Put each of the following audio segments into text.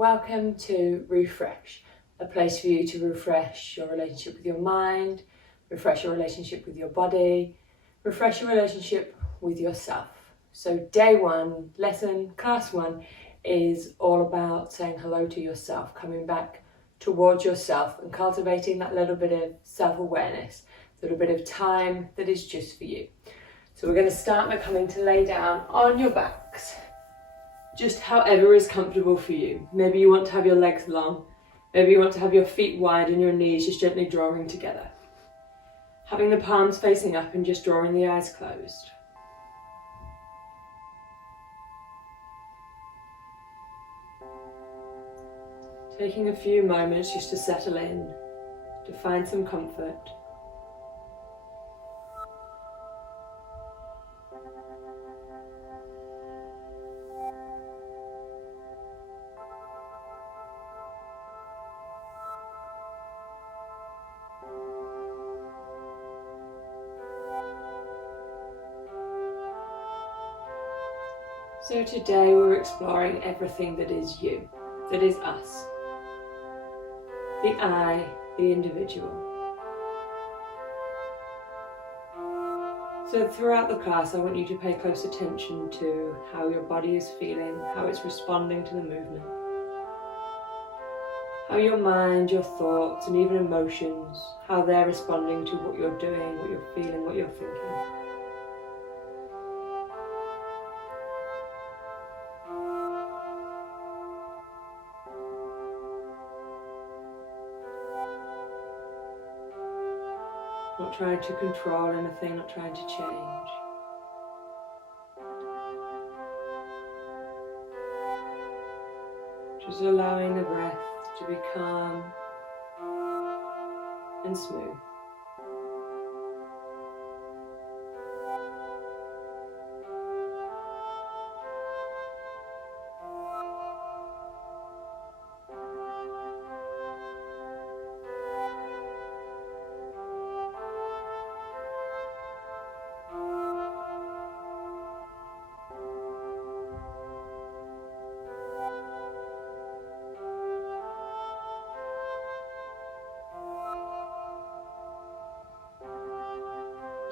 welcome to Refresh, a place for you to refresh your relationship with your mind, refresh your relationship with your body, refresh your relationship with yourself. So day one, class one, is all about saying hello to yourself, coming back towards yourself and cultivating that little bit of self-awareness, a little bit of time that is just for you. So we're going to start by coming to lay down on your backs, just however is comfortable for you. Maybe you want to have your legs long, maybe you want to have your feet wide and your knees just gently drawing together. Having the palms facing up and just drawing the eyes closed. Taking a few moments just to settle in, to find some comfort. So today we're exploring everything that is you, that is us. The I, the individual. So throughout the class I want you to pay close attention to how your body is feeling, how it's responding to the movement. How your mind, your thoughts and even emotions, how they're responding to what you're doing, what you're feeling, what you're thinking. Not trying to control anything, not trying to change. Just allowing the breath to be calm and smooth.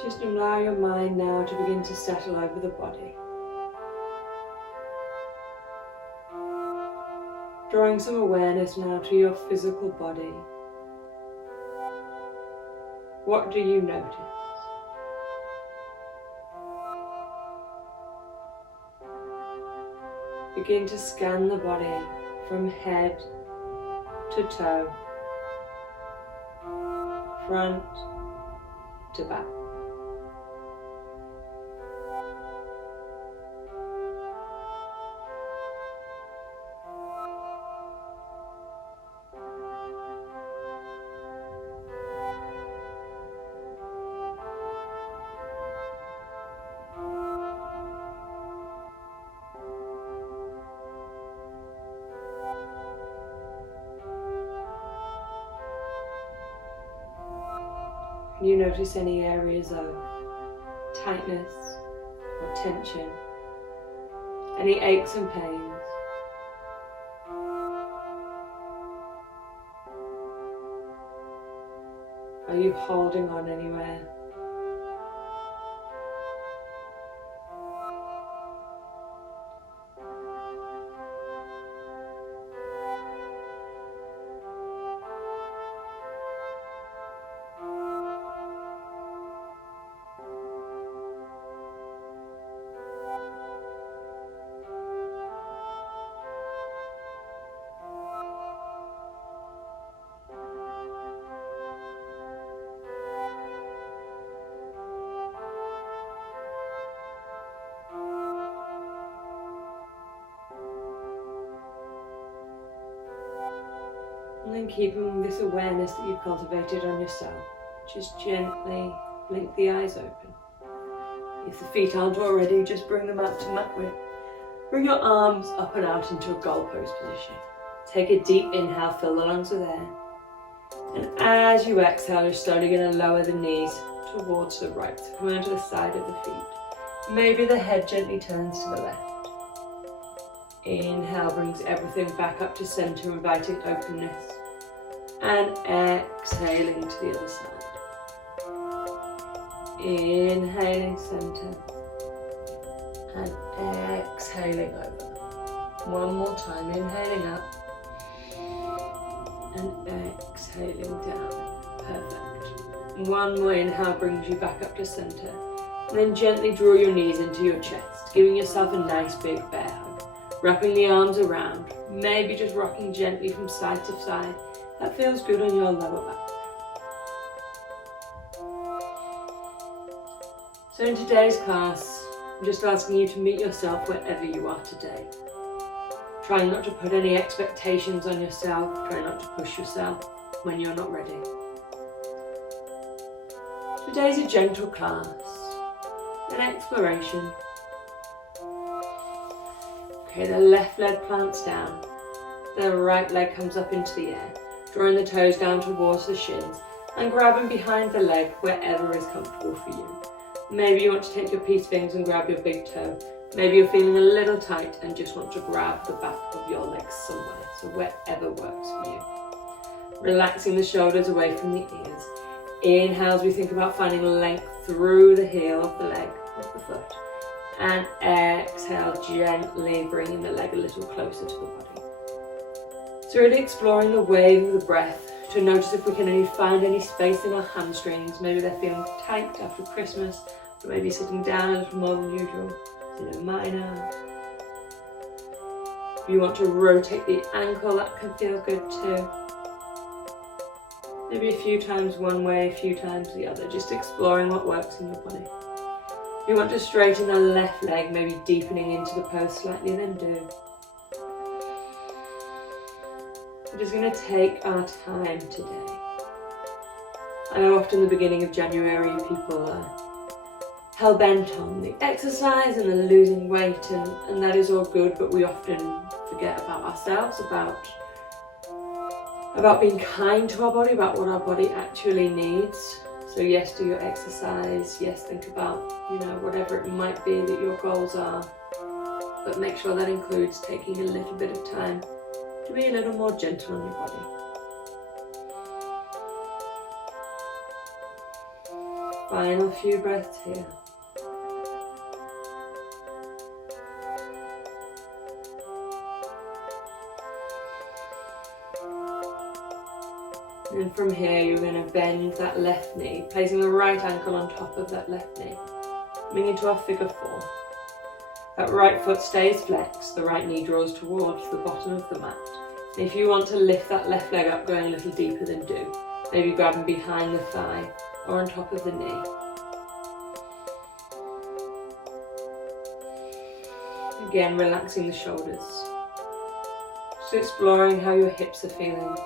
Just allow your mind now to begin to settle over the body. Drawing some awareness now to your physical body. What do you notice? Begin to scan the body from head to toe, front to back. Can you notice any areas of tightness or tension? Any aches and pains? Are you holding on anywhere? And then keeping this awareness that you've cultivated on yourself, just gently blink the eyes open. If the feet aren't already, just bring them up to mat width. Bring your arms up and out into a goalpost position. Take a deep inhale, fill the lungs with air. And as you exhale, you're slowly going to lower the knees towards the right, so come onto the side of the feet. Maybe the head gently turns to the left. Inhale brings everything back up to center, inviting openness. And exhaling to the other side. Inhaling center. And exhaling over. One more time, inhaling up. And exhaling down. Perfect. One more inhale brings you back up to center. And then gently draw your knees into your chest, giving yourself a nice big bear hug. Wrapping the arms around, maybe just rocking gently from side to side. That feels good on your lower back. So in today's class, I'm just asking you to meet yourself wherever you are today. Trying not to put any expectations on yourself, trying not to push yourself when you're not ready. Today's a gentle class, an exploration. Okay, the left leg plants down, the right leg comes up into the air, drawing the toes down towards the shins and grabbing behind the leg wherever is comfortable for you. Maybe you want to take your peace fingers and grab your big toe. Maybe you're feeling a little tight and just want to grab the back of your legs somewhere, so wherever works for you. Relaxing the shoulders away from the ears. Inhale as we think about finding length through the heel of the leg, of the foot. And exhale, gently bringing the leg a little closer to the body. So really exploring the wave of the breath to notice if we can find any space in our hamstrings. Maybe they're feeling tight after Christmas, or maybe sitting down a little more than usual. Minor. If you want to rotate the ankle, that can feel good too. Maybe a few times one way, a few times the other, just exploring what works in your body. If you want to straighten the left leg, maybe deepening into the pose slightly, then do. We're just going to take our time today. I know often the beginning of January people are hell-bent on the exercise and the losing weight, and that is all good, but we often forget about ourselves, about being kind to our body, about what our body actually needs. So yes, do your exercise, yes, think about, whatever it might be that your goals are, but make sure that includes taking a little bit of time to be a little more gentle on your body. Final few breaths here. And from here, you're going to bend that left knee, placing the right ankle on top of that left knee, coming into our figure four. That right foot stays flexed, the right knee draws towards the bottom of the mat. And if you want to lift that left leg up, going a little deeper, then do. Maybe grabbing behind the thigh or on top of the knee. Again, relaxing the shoulders. Just exploring how your hips are feeling.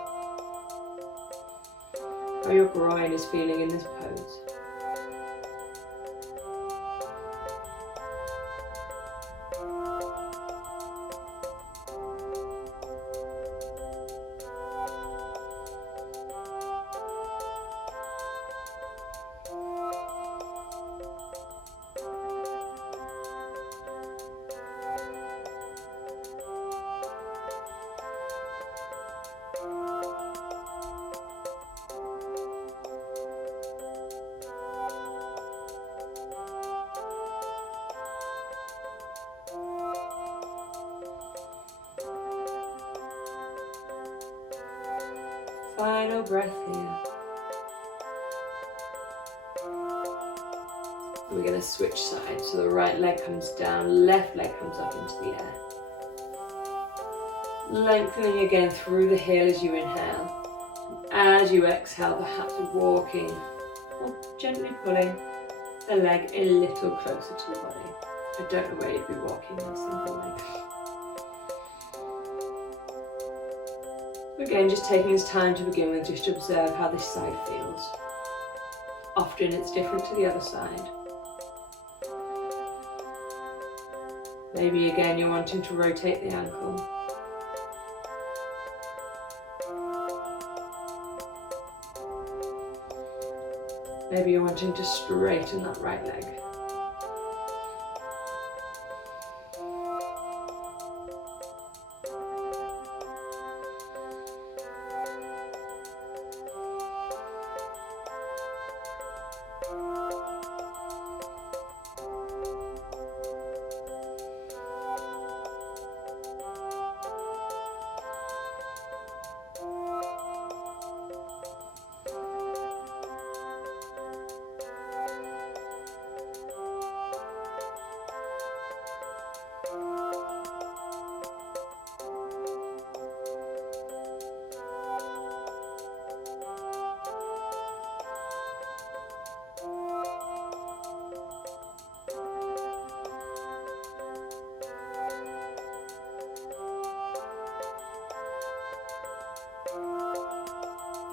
How your groin is feeling in this pose. Final breath here. We're going to switch sides, so the right leg comes down, left leg comes up into the air. Lengthening again through the heel as you inhale. As you exhale, perhaps walking or gently pulling the leg a little closer to the body. I don't know where you'd be walking on a single leg. Again, just taking this time to begin with, just to observe how this side feels. Often it's different to the other side. Maybe again you're wanting to rotate the ankle. Maybe you're wanting to straighten that right leg.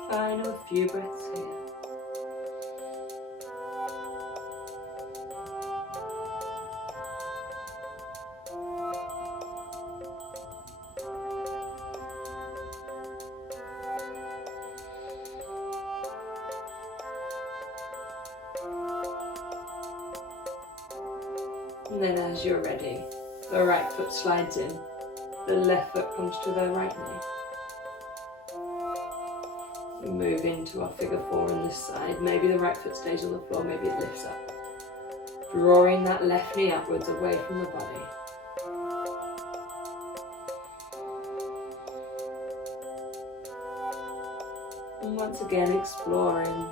Final few breaths here. And then as you're ready, the right foot slides in, the left foot comes to the right knee. We move into our figure 4 on this side. Maybe the right foot stays on the floor, maybe it lifts up. Drawing that left knee upwards away from the body. And once again exploring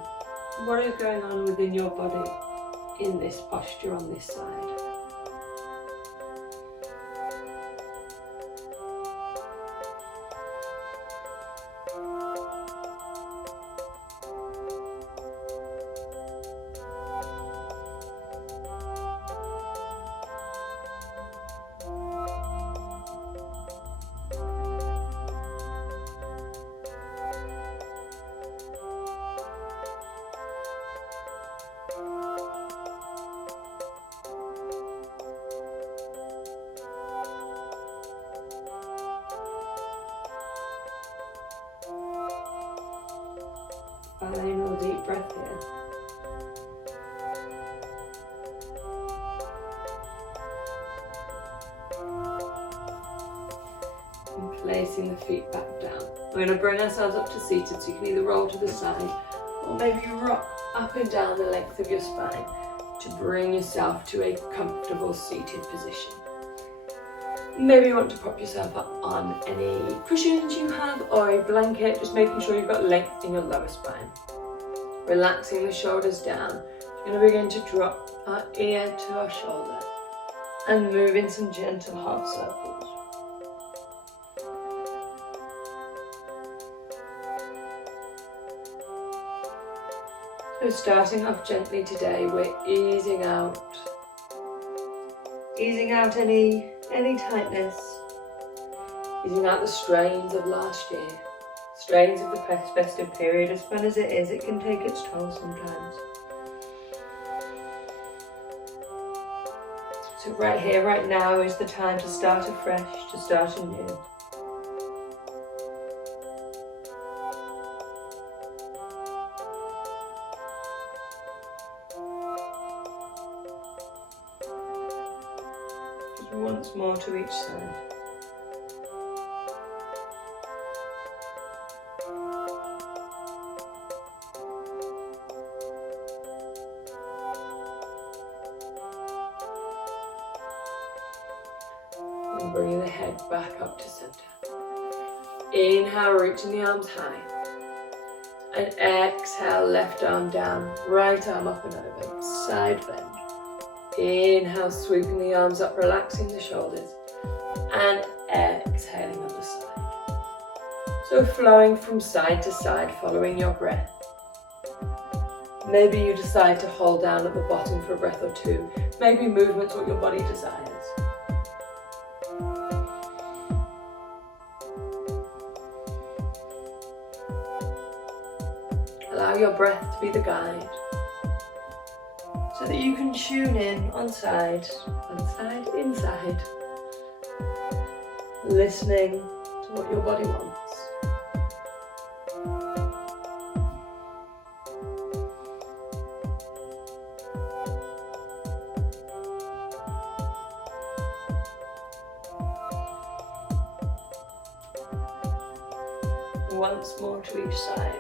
what is going on within your body in this posture on this side. Final deep breath here. And placing the feet back down. We're going to bring ourselves up to seated, so you can either roll to the side or maybe rock up and down the length of your spine to bring yourself to a comfortable seated position. Maybe you want to prop yourself up on any cushions you have or a blanket, just making sure you've got length in your lower spine. Relaxing the shoulders down. We're going to begin to drop our ear to our shoulder and move in some gentle half circles. So starting off gently today, we're easing out any tightness, easing out the strains of last year, strains of the festive period. As fun as it is, it can take its toll sometimes. So right here, right now is the time to start afresh, to start anew. Once more to each side. And bringing the head back up to center. Inhale, reaching the arms high. And exhale, left arm down, right arm up and over, side bend. Inhale, sweeping the arms up, relaxing the shoulders, and exhaling on the side. So flowing from side to side, following your breath. Maybe you decide to hold down at the bottom for a breath or two. Maybe movement's what your body desires. Allow your breath to be the guide, so that you can tune in on side, inside, listening to what your body wants. Once more to each side.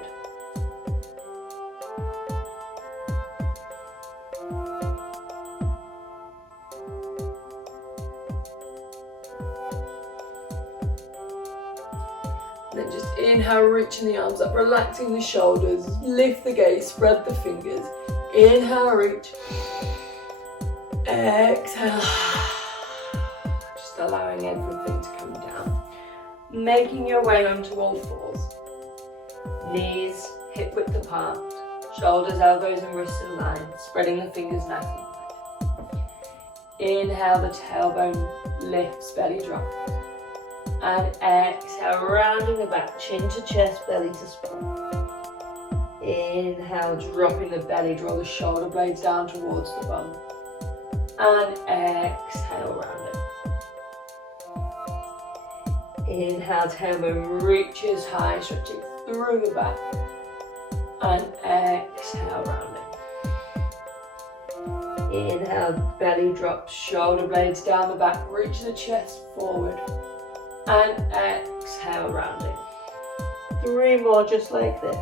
Then just inhale, reaching the arms up, relaxing the shoulders, lift the gaze, spread the fingers. Inhale, reach. Exhale. Just allowing everything to come down. Making your way onto all fours. Knees hip width apart, shoulders, elbows and wrists in line, spreading the fingers nice and wide. Inhale, the tailbone lifts, belly drops. And exhale, rounding the back, chin to chest, belly to spine. Inhale, dropping the belly, draw the shoulder blades down towards the bum. And exhale, rounding. Inhale, tailbone reaches high, stretching through the back. And exhale, rounding. Inhale, belly drops, shoulder blades down the back, reach the chest forward. And exhale, rounding. 3 more just like this.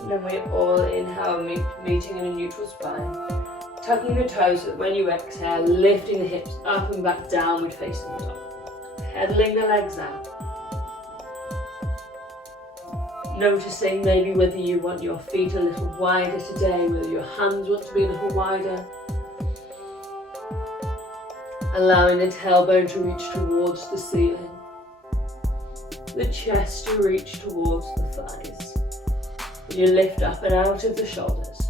And then we all inhale, meeting in a neutral spine. Tucking the toes so that when you exhale, lifting the hips up and back, downward facing the dog. Pedaling the legs out. Noticing maybe whether you want your feet a little wider today, whether your hands want to be a little wider. Allowing the tailbone to reach towards the ceiling. The chest to reach towards the thighs. You lift up and out of the shoulders.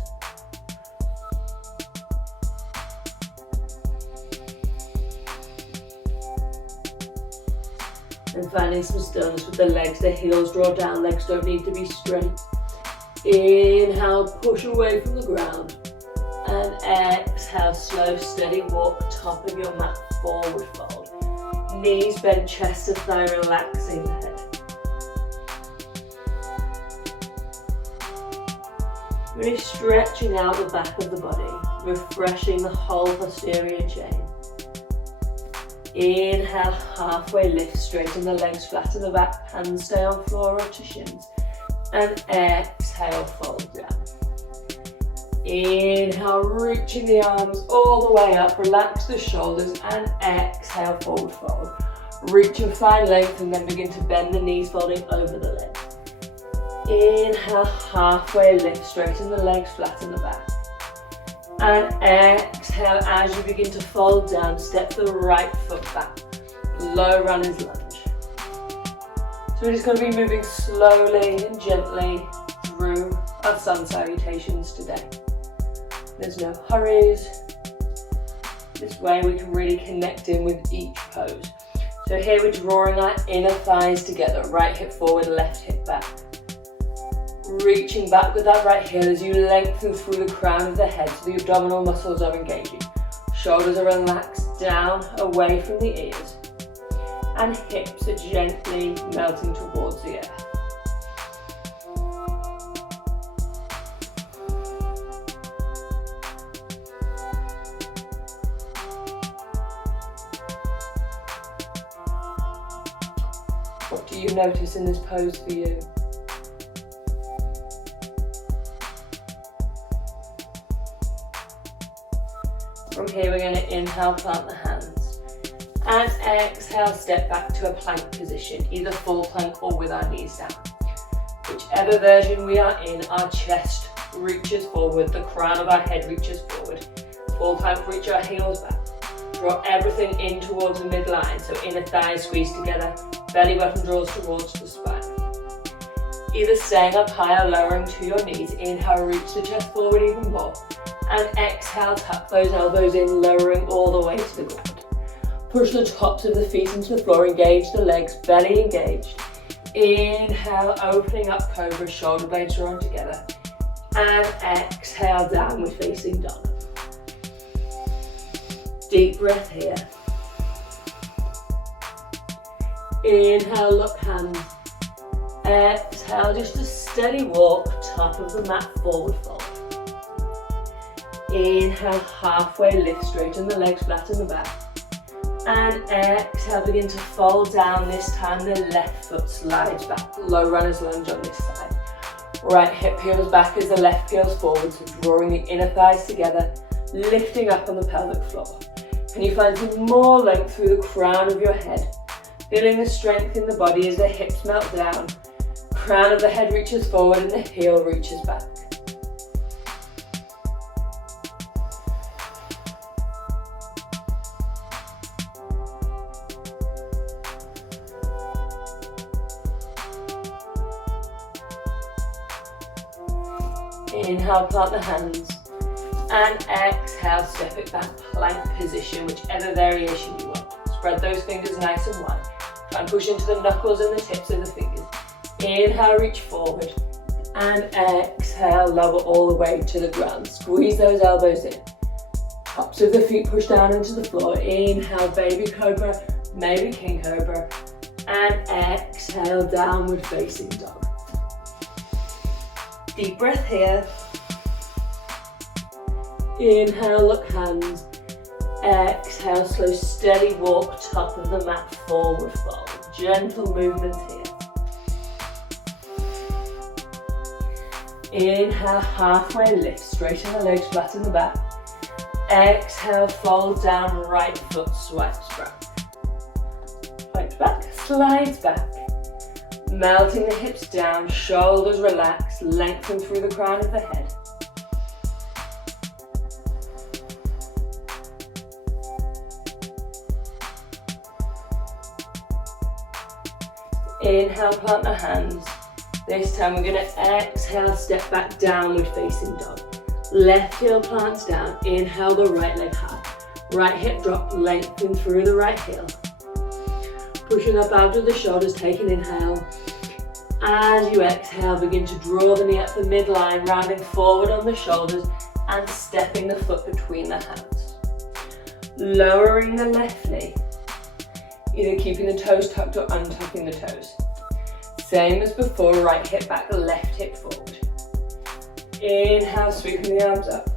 And finding some stillness with the legs. The heels draw down, legs don't need to be straight. Inhale, push away from the ground. And exhale, slow, steady walk, top of your mat, forward fold. Knees bent, chest to thigh, relaxing the head. Really stretching out the back of the body, refreshing the whole posterior chain. Inhale, halfway lift, straighten the legs, flatten the back, hands stay on floor or to shins. And exhale, fold down. Inhale, reaching the arms all the way up, relax the shoulders, and exhale, forward fold. Reach and find length and then begin to bend the knees, folding over the legs. Inhale, halfway lift, straighten the legs, flatten the back. And exhale, as you begin to fold down, step the right foot back. Low runner's lunge. So we're just going to be moving slowly and gently through our sun salutations today. There's no hurries. This way we can really connect in with each pose. So here we're drawing our inner thighs together, right hip forward, left hip back. Reaching back with that right heel as you lengthen through the crown of the head so the abdominal muscles are engaging. Shoulders are relaxed down, away from the ears. And hips are gently melting towards the earth. What do you notice in this pose for you? From here we're going to inhale, plant the hands. And exhale, step back to a plank position, either full plank or with our knees down. Whichever version we are in, our chest reaches forward, the crown of our head reaches forward. Full plank, reach our heels back. Draw everything in towards the midline, so inner thighs squeeze together, belly button draws towards the spine. Either staying up high or lowering to your knees. Inhale, reach the chest forward even more. And exhale, tuck those elbows in, lowering all the way to the ground. Push the tops of the feet into the floor, engage the legs, belly engaged. Inhale, opening up cobra, shoulder blades drawn together. And exhale, downward facing dog. Deep breath here. Inhale, look hands. Exhale, just a steady walk, top of the mat, forward fold. Inhale, halfway lift, straighten the legs, flatten the back. And exhale, begin to fold down. This time the left foot slides back, low runner's lunge on this side. Right hip peels back as the left peels forward, so drawing the inner thighs together, lifting up on the pelvic floor. Can you find some more length through the crown of your head? Feeling the strength in the body as the hips melt down. Crown of the head reaches forward and the heel reaches back. Inhale, plant the hands. And exhale, step it back, plank position, whichever variation you want. Spread those fingers nice and wide. Try and push into the knuckles and the tips of the fingers. Inhale, reach forward. And exhale, lower all the way to the ground. Squeeze those elbows in. Tops of the feet push down into the floor. Inhale, baby cobra, maybe king cobra. And exhale, downward facing dog. Deep breath here. Inhale, look hands. Exhale, slow, steady walk, top of the mat, forward fold. Gentle movement here. Inhale, halfway lift, straighten the legs, flatten the back. Exhale, fold down, right foot swipes back. Swipes back, slides back. Melting the hips down, shoulders relax, lengthen through the crown of the head. Inhale, plant the hands. This time we're going to exhale, step back, downward facing dog. Left heel plants down. Inhale, the right leg high. Right hip drop, lengthen through the right heel. Pushing up out of the shoulders, take an inhale. As you exhale, begin to draw the knee up the midline, rounding forward on the shoulders and stepping the foot between the hands. Lowering the left knee. Either keeping the toes tucked or untucking the toes. Same as before, right hip back, left hip forward. Inhale, sweeping the arms up.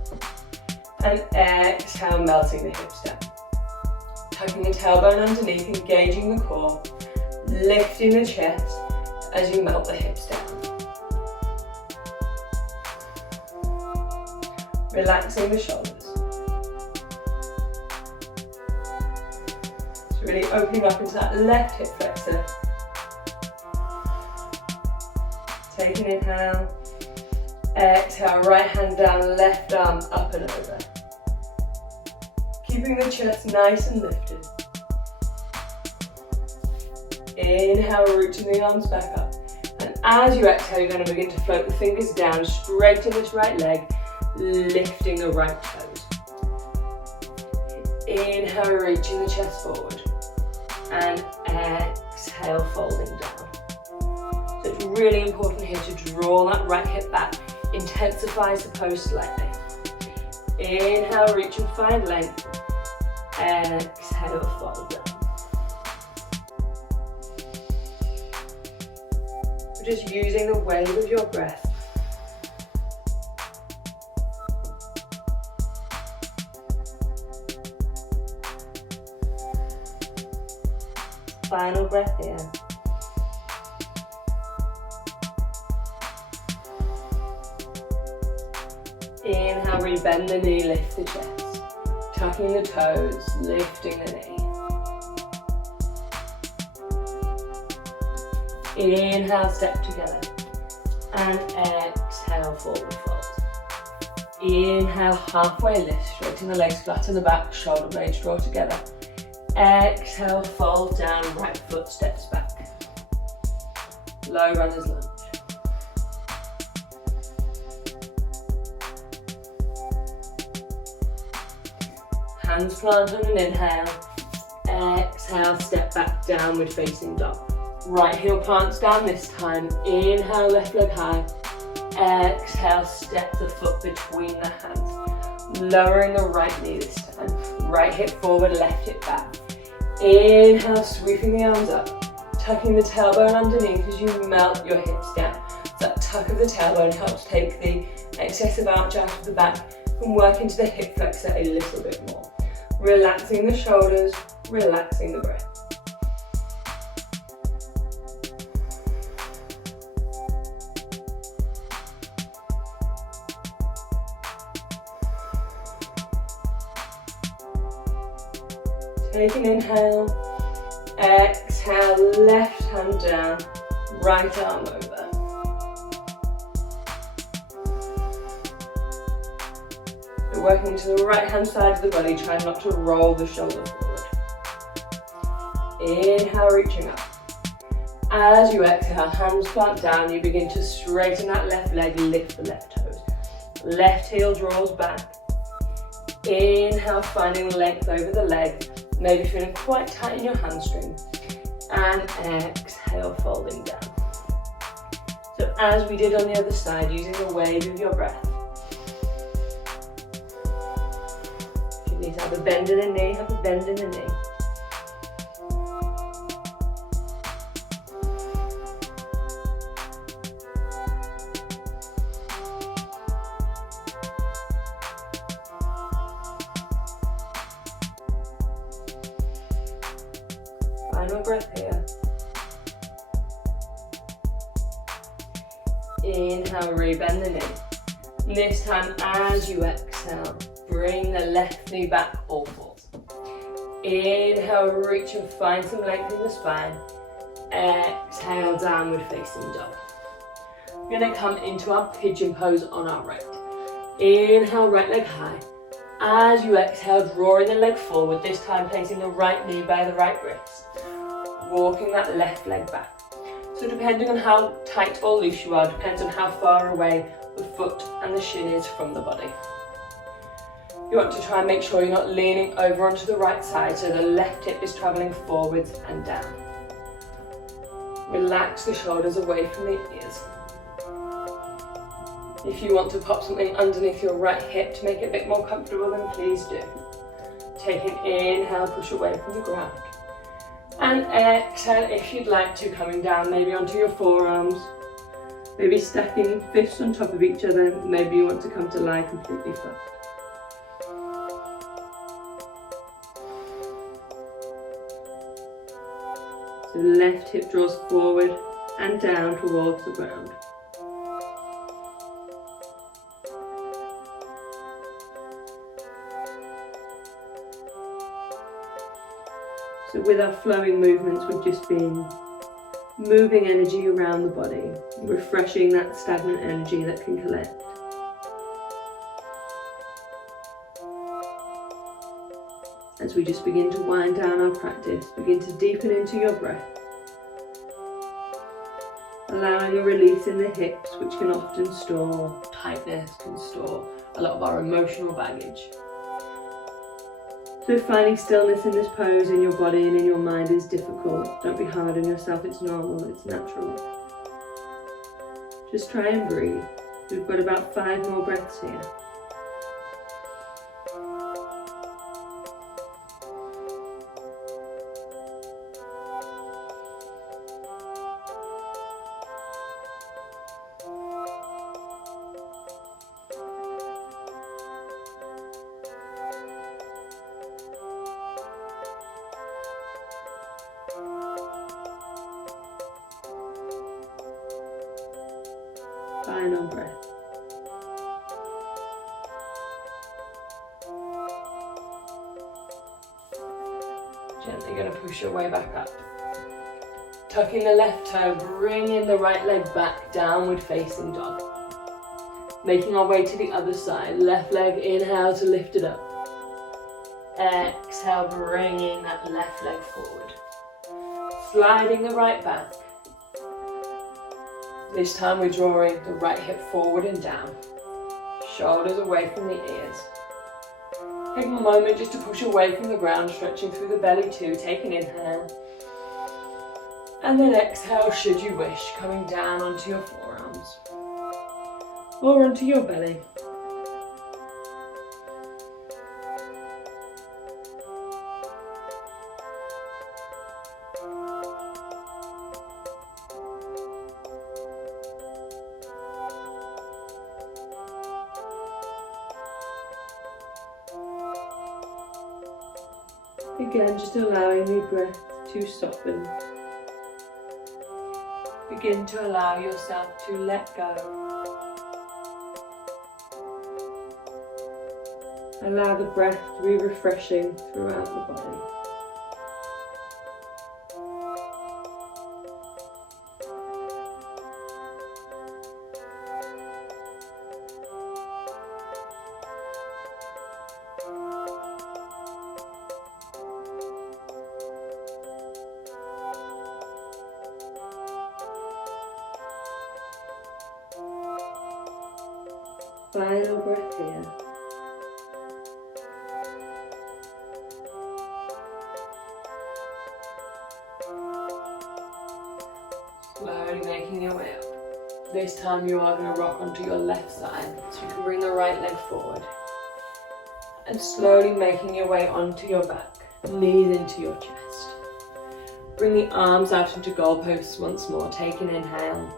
And exhale, melting the hips down. Tucking the tailbone underneath, engaging the core. Lifting the chest as you melt the hips down. Relaxing the shoulders. So really opening up into that left hip flexor. Take an inhale. Exhale, right hand down, left arm up and over. Keeping the chest nice and lifted. Inhale, rooting the arms back up. And as you exhale, you're going to begin to float the fingers down, straighten this right leg, lifting the right toes. Inhale, reaching the chest forward. And exhale, folding down. So it's really important here to draw that right hip back, intensifies the pose slightly. Inhale, reach and find length. Exhale, fold down. Just using the wave of your breath. Final breath here. Inhale, rebend the knee, lift the chest. Tucking the toes, lifting the knee. Inhale, step together. And exhale, forward fold. Inhale, halfway lift, straighten the legs, flatten the back, shoulder blades draw together. Exhale, fold down, right foot steps back. Low runner's lunge. Hands plant on an inhale. Exhale, step back, downward facing dog. Right heel plants down this time. Inhale, left leg high. Exhale, step the foot between the hands. Lowering the right knee this time. Right hip forward, left hip back. Inhale, sweeping the arms up. Tucking the tailbone underneath as you melt your hips down. So that tuck of the tailbone helps take the excessive arch out of the back and work into the hip flexor a little bit more. Relaxing the shoulders, relaxing the breath. Take an inhale, exhale, left hand down, right arm over. You're working to the right hand side of the body, try not to roll the shoulder forward. Inhale, reaching up. As you exhale, hands plant down, you begin to straighten that left leg, lift the left toes. Left heel draws back. Inhale, finding length over the leg, maybe feeling quite tight in your hamstring. And exhale, folding down. So as we did on the other side, using the wave of your breath. If you need to have a bend in the knee, have a bend in the knee. Final breath here. Inhale, rebend the knee. This time, as you exhale, bring the left knee back, all fours. Inhale, reach and find some length in the spine. Exhale, downward facing dog. We're going to come into our pigeon pose on our right. Inhale, right leg high. As you exhale, drawing the leg forward, this time placing the right knee by the right wrist. Walking that left leg back. So depending on how tight or loose you are, depends on how far away the foot and the shin is from the body. You want to try and make sure you're not leaning over onto the right side, so the left hip is travelling forwards and down. Relax the shoulders away from the ears. If you want to pop something underneath your right hip to make it a bit more comfortable, then please do. Take an inhale, push away from the ground. And exhale, if you'd like to, coming down maybe onto your forearms, maybe stacking fists on top of each other. Maybe you want to come to lie completely flat. So left hip draws forward and down towards the ground. So with our flowing movements, we've just been moving energy around the body, refreshing that stagnant energy that can collect. As we just begin to wind down our practice, begin to deepen into your breath. Allowing a release in the hips, which can often store tightness, can store a lot of our emotional baggage. So finding stillness in this pose in your body and in your mind is difficult. Don't be hard on yourself, it's normal, it's natural. Just try and breathe. We've got about 5 more breaths here. Final breath. Gently going to push your way back up. Tucking the left toe, bringing the right leg back, downward facing dog. Making our way to the other side. Left leg, inhale to lift it up. Exhale, bringing that left leg forward. Sliding the right back. This time we're drawing the right hip forward and down. Shoulders away from the ears. Take a moment just to push away from the ground, stretching through the belly too. Take an inhale. And then exhale, should you wish, coming down onto your forearms. Or onto your belly. Again, just allowing the breath to soften. Begin to allow yourself to let go. Allow the breath to be refreshing throughout the body. Final breath here. Slowly making your way up. This time you are going to rock onto your left side, so you can bring the right leg forward. And slowly making your way onto your back, knees into your chest. Bring the arms out into goalposts once more, take an inhale.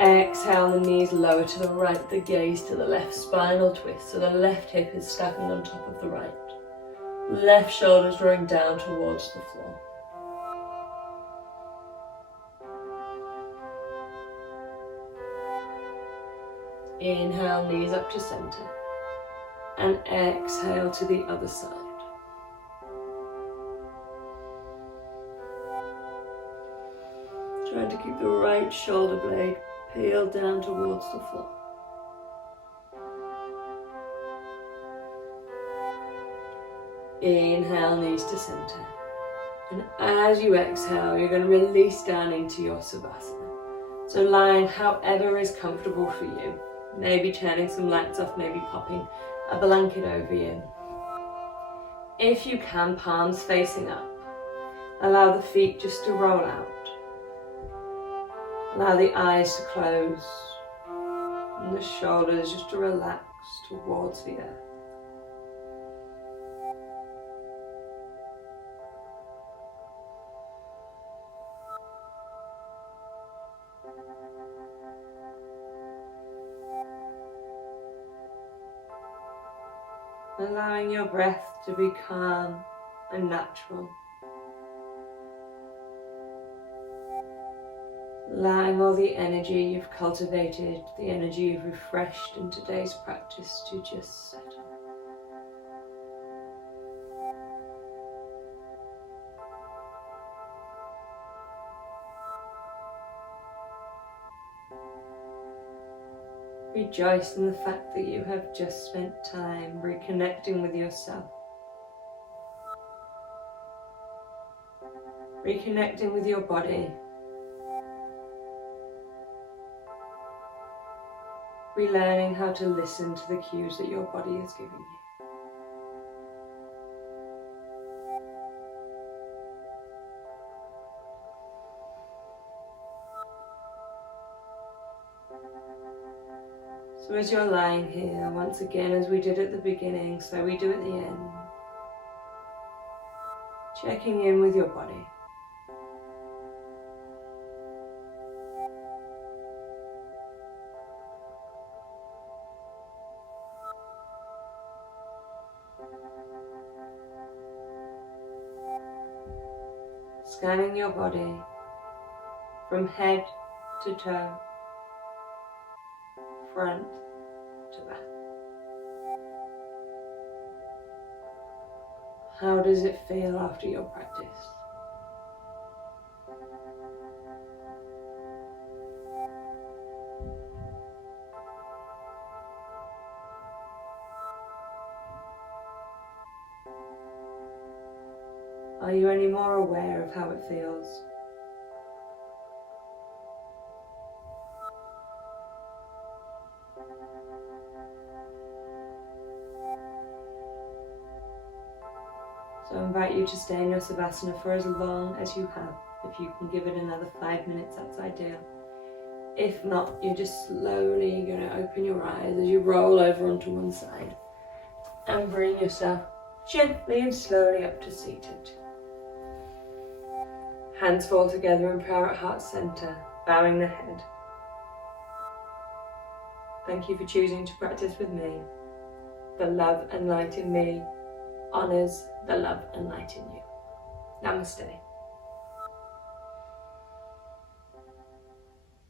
Exhale, the knees lower to the right, the gaze to the left, spinal twist, so the left hip is stacking on top of the right. Left shoulders drawing down towards the floor. Inhale, knees up to center. And exhale to the other side. Trying to keep the right shoulder blade peeled down towards the floor. Inhale, knees to center. And as you exhale, you're going to release down into your Savasana. So lying however is comfortable for you. Maybe turning some lights off, maybe popping a blanket over you. If you can, palms facing up. Allow the feet just to roll out. Allow the eyes to close and the shoulders just to relax towards the earth. Allowing your breath to be calm and natural. Allowing all the energy you've cultivated, the energy you've refreshed in today's practice to just settle. Rejoice in the fact that you have just spent time reconnecting with yourself. Reconnecting with your body. Relearning how to listen to the cues that your body is giving you. So as you're lying here, once again, as we did at the beginning, so we do at the end, checking in with your body. Scanning your body from head to toe, front to back. How does it feel after your practice? Are you any more aware of how it feels? So I invite you to stay in your Savasana for as long as you have. If you can give it another 5 minutes, that's ideal. If not, you're just slowly going to open your eyes as you roll over onto one side and bring yourself gently and slowly up to seated. Hands fall together in prayer at heart center, bowing the head. Thank you for choosing to practice with me. The love and light in me honors the love and light in you. Namaste.